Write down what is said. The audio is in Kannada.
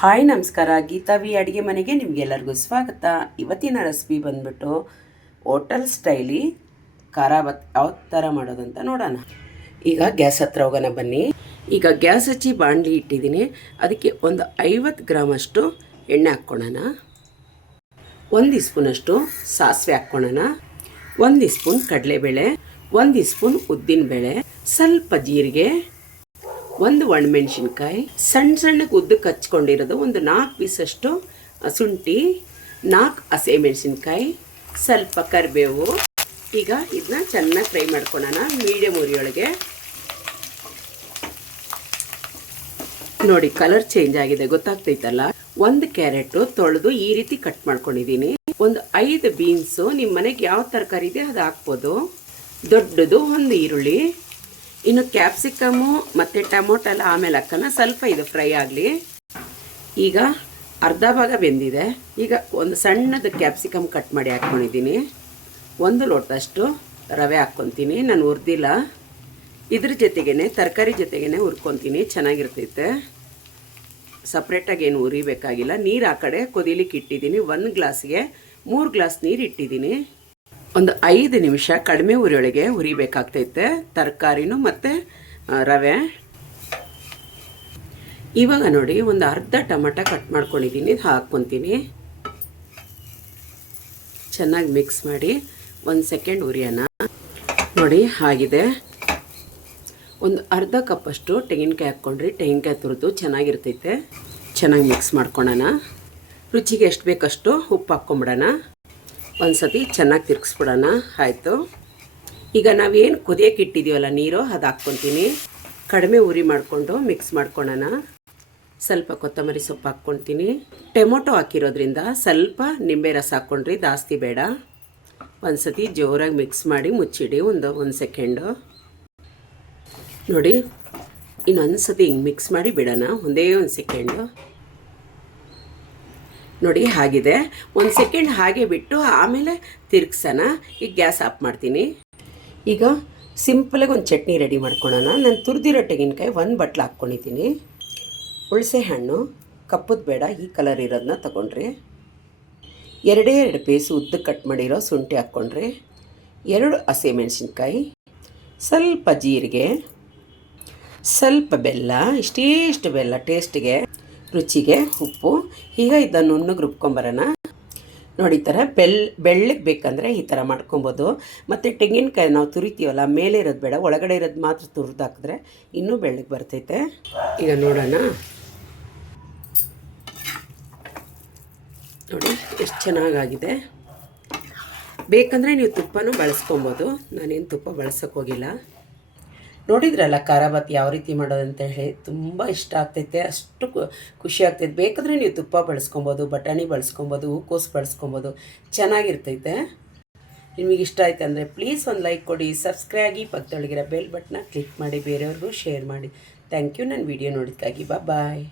ಹಾಯ್ ನಮಸ್ಕಾರ, ಗೀತಾವಿ ಅಡುಗೆ ಮನೆಗೆ ನಿಮಗೆಲ್ಲರಿಗೂ ಸ್ವಾಗತ. ಇವತ್ತಿನ ರೆಸಿಪಿ ಬಂದ್ಬಿಟ್ಟು ಹೋಟೆಲ್ ಸ್ಟೈಲಿ ಖಾರ ಬಾತ್ ಯಾವ ಥರ ಮಾಡೋದಂತ ನೋಡೋಣ. ಈಗ ಗ್ಯಾಸ್ ಹತ್ರ ಹೋಗೋಣ ಬನ್ನಿ. ಈಗ ಗ್ಯಾಸ್ ಹಚ್ಚಿ ಬಾಣಲಿ ಇಟ್ಟಿದ್ದೀನಿ. ಅದಕ್ಕೆ ಒಂದು 50 ಗ್ರಾಮಷ್ಟು ಎಣ್ಣೆ ಹಾಕ್ಕೊಳ್ಳೋಣ. 1 ಸ್ಪೂನಷ್ಟು ಸಾಸಿವೆ ಹಾಕ್ಕೊಳ್ಳೋಣ. 1 ಸ್ಪೂನ್ ಕಡಲೆಬೇಳೆ, 1 ಸ್ಪೂನ್ ಉದ್ದಿನಬೇಳೆ, ಸ್ವಲ್ಪ ಜೀರಿಗೆ, 1 ಒಣಮೆಣಸಿನ್ಕಾಯಿ, ಸಣ್ಣಗೆ ಉದ್ದಕ್ಕೆ ಹಚ್ಕೊಂಡಿರೋದು, ಒಂದು 4 ಪೀಸಷ್ಟು ಶುಂಠಿ, 4 ಹಸಿಮೆಣಸಿನ್ಕಾಯಿ, ಸ್ವಲ್ಪ ಕರಿಬೇವು. ಈಗ ಇದನ್ನ ಚೆನ್ನಾಗಿ ಫ್ರೈ ಮಾಡ್ಕೊಳ್ಳೋಣ ಮೀಡಿಯಮ್ ಉರಿಯೊಳಗೆ. ನೋಡಿ ಕಲರ್ ಚೇಂಜ್ ಆಗಿದೆ, ಗೊತ್ತಾಗ್ತೈತಲ್ಲ. 1 ಕ್ಯಾರೆಟು ತೊಳೆದು ಈ ರೀತಿ ಕಟ್ ಮಾಡ್ಕೊಂಡಿದ್ದೀನಿ. ಒಂದು 5 ಬೀನ್ಸು, ನಿಮ್ಮ ಮನೆಗೆ ಯಾವ ತರಕಾರಿ ಇದೆ ಅದು ಹಾಕ್ಬೋದು. ದೊಡ್ಡದು 1 ಈರುಳ್ಳಿ. ಇನ್ನು ಕ್ಯಾಪ್ಸಿಕಮ್ಮು ಮತ್ತು ಟೊಮೊಟೊ ಎಲ್ಲ ಆಮೇಲೆ ಹಾಕೋಣ. ಸ್ವಲ್ಪ ಇದು ಫ್ರೈ ಆಗಲಿ. ಈಗ ಅರ್ಧ ಭಾಗ ಬೆಂದಿದೆ. ಈಗ ಒಂದು ಸಣ್ಣದು ಕ್ಯಾಪ್ಸಿಕಮ್ ಕಟ್ ಮಾಡಿ ಹಾಕ್ಕೊಂಡಿದ್ದೀನಿ. 1 ಲೋಟದಷ್ಟು ರವೆ ಹಾಕ್ಕೊತೀನಿ. ನಾನು ಹುರಿದಿಲ್ಲ, ಇದ್ರ ಜೊತೆಗೇ ತರಕಾರಿ ಜೊತೆಗೇ ಹುರ್ಕೊತೀನಿ, ಚೆನ್ನಾಗಿರ್ತೈತೆ. ಸಪ್ರೇಟಾಗಿ ಏನು ಹುರಿಬೇಕಾಗಿಲ್ಲ. ನೀರು ಆ ಕಡೆ ಕೊದಿಲಿಕ್ಕೆ ಇಟ್ಟಿದ್ದೀನಿ. 1 ಗ್ಲಾಸ್ಗೆ 3 ಗ್ಲಾಸ್ ನೀರು ಇಟ್ಟಿದ್ದೀನಿ. ಒಂದು 5 ನಿಮಿಷ ಕಡಿಮೆ ಉರಿಯೊಳಗೆ ಹುರಿಬೇಕಾಗ್ತೈತೆ ತರಕಾರಿನೂ ಮತ್ತು ರವೆ. ಇವಾಗ ನೋಡಿ ಒಂದು ಅರ್ಧ ಟೊಮಟೊ ಕಟ್ ಮಾಡ್ಕೊಂಡಿದ್ದೀನಿ, ಹಾಕ್ಕೊತೀನಿ. ಚೆನ್ನಾಗಿ ಮಿಕ್ಸ್ ಮಾಡಿ 1 ಸೆಕೆಂಡ್ ಹುರಿಯೋಣ. ನೋಡಿ ಆಗಿದೆ. ಒಂದು ಅರ್ಧ ಕಪ್ಪಷ್ಟು ತೆಂಗಿನಕಾಯಿ ಹಾಕ್ಕೊಂಡ್ರಿ. ತೆಂಗಿನಕಾಯಿ ತುರಿದು ಚೆನ್ನಾಗಿರ್ತೈತೆ. ಚೆನ್ನಾಗಿ ಮಿಕ್ಸ್ ಮಾಡ್ಕೊಳ್ಳೋಣ. ರುಚಿಗೆ ಎಷ್ಟು ಬೇಕಷ್ಟು ಉಪ್ಪು ಹಾಕ್ಕೊಂಬಿಡೋಣ. ಒಂದು ಸತಿ ಚೆನ್ನಾಗಿ ತಿರ್ಗಿಸ್ಬಿಡೋಣ. ಆಯಿತು. ಈಗ ನಾವೇನು ಕುದಿಯೋಕೆ ಇಟ್ಟಿದ್ದೀವಲ್ಲ ನೀರು, ಅದು ಹಾಕ್ಕೊತೀನಿ. ಕಡಿಮೆ ಉರಿ ಮಾಡಿಕೊಂಡು ಮಿಕ್ಸ್ ಮಾಡ್ಕೊಳ್ಳೋಣ. ಸ್ವಲ್ಪ ಕೊತ್ತಂಬರಿ ಸೊಪ್ಪು ಹಾಕ್ಕೊತೀನಿ. ಟೊಮೊಟೊ ಹಾಕಿರೋದ್ರಿಂದ ಸ್ವಲ್ಪ ನಿಂಬೆ ರಸ ಹಾಕ್ಕೊಂಡ್ರಿ, ಜಾಸ್ತಿ ಬೇಡ. ಒಂದು ಸತಿ ಜೋರಾಗಿ ಮಿಕ್ಸ್ ಮಾಡಿ ಮುಚ್ಚಿಡಿ ಒಂದು ಸೆಕೆಂಡು. ನೋಡಿ ಇನ್ನೊಂದು ಸತಿ ಹಿಂಗೆ ಮಿಕ್ಸ್ ಮಾಡಿ ಬಿಡೋಣ, ಒಂದೇ 1 ಸೆಕೆಂಡು. ನೋಡಿ ಆಗಿದೆ. 1 ಸೆಕೆಂಡ್ ಹಾಗೆ ಬಿಟ್ಟು ಆಮೇಲೆ ತಿರ್ಗ್ಸೋಣ. ಈಗ ಗ್ಯಾಸ್ ಆಫ್ ಮಾಡ್ತೀನಿ. ಈಗ ಸಿಂಪಲಾಗಿ ಒಂದು ಚಟ್ನಿ ರೆಡಿ ಮಾಡ್ಕೊಳ್ಳೋಣ. ನಾನು ತುರಿದಿರೋ ತೆಂಗಿನಕಾಯಿ 1 ಬಟ್ಲು ಹಾಕ್ಕೊಂಡಿದ್ದೀನಿ. ಹುಣಸೆ ಹಣ್ಣು ಕಪ್ಪದು ಬೇಡ, ಈ ಕಲರ್ ಇರೋದನ್ನ ತೊಗೊಂಡ್ರಿ. 2 ಪೀಸ್ ಉದ್ದಕ್ಕೆ ಕಟ್ ಮಾಡಿರೋ ಶುಂಠಿ ಹಾಕ್ಕೊಂಡ್ರಿ. 2 ಹಸಿಮೆಣಸಿನ್ಕಾಯಿ, ಸ್ವಲ್ಪ ಜೀರಿಗೆ, ಸ್ವಲ್ಪ ಬೆಲ್ಲ, ಇಷ್ಟು ಬೆಲ್ಲ ಟೇಸ್ಟಿಗೆ, ರುಚಿಗೆ ಉಪ್ಪು. ಈಗ ಇದನ್ನು ನುಣ್ಣಗೆ ರುಬ್ಕೊಂಬರೋಣ. ನೋಡಿ ಈ ಥರ ಬೆಳ್ಳಗೆ ಬೇಕಂದರೆ ಈ ಥರ ಮಾಡ್ಕೊಬೋದು. ಮತ್ತು ತೆಂಗಿನಕಾಯಿ ನಾವು ತುರಿತೀವಲ್ಲ, ಮೇಲೆ ಇರೋದು ಬೇಡ, ಒಳಗಡೆ ಇರೋದು ಮಾತ್ರ ತುರಿದು ಹಾಕಿದ್ರೆ ಇನ್ನೂ ಬೆಳ್ಳಗೆ ಬರ್ತೈತೆ. ಈಗ ನೋಡೋಣ. ನೋಡಿ ಎಷ್ಟು ಚೆನ್ನಾಗಾಗಿದೆ. ಬೇಕಂದರೆ ನೀವು ತುಪ್ಪನೂ ಬಳಸ್ಕೊಬೋದು. ನಾನೇನು ತುಪ್ಪ ಬಳಸೋಕೆ ಹೋಗಿಲ್ಲ. ನೋಡಿದ್ರಲ್ಲ ಖಾರ ಬಾತ್ ಯಾವ ರೀತಿ ಮಾಡೋದಂತ ಹೇಳಿ. ತುಂಬ ಇಷ್ಟ ಆಗ್ತೈತೆ, ಅಷ್ಟು ಖುಷಿ ಆಗ್ತೈತೆ. ಬೇಕಾದರೆ ನೀವು ತುಪ್ಪ ಬಳಸ್ಕೊಬೋದು, ಬಟಾಣಿ ಬಳಸ್ಕೊಬೋದು, ಹೂಕೋಸು ಬಳಸ್ಕೊಬೋದು, ಚೆನ್ನಾಗಿರ್ತೈತೆ. ನಿಮಗೆ ಇಷ್ಟ ಆಯ್ತು ಅಂದರೆ ಪ್ಲೀಸ್ ಒಂದು ಲೈಕ್ ಕೊಡಿ, ಸಬ್ಸ್ಕ್ರೈಬ್ ಆಗಿ, ಪಕ್ಕದೊಳಗಿರೋ ಬೆಲ್ ಬಟನ್ನ ಕ್ಲಿಕ್ ಮಾಡಿ, ಬೇರೆಯವ್ರಿಗೂ ಶೇರ್ ಮಾಡಿ. ಥ್ಯಾಂಕ್ ಯು ನನ್ನ ವಿಡಿಯೋ ನೋಡೋದಕ್ಕಾಗಿ. ಬಾಯ್.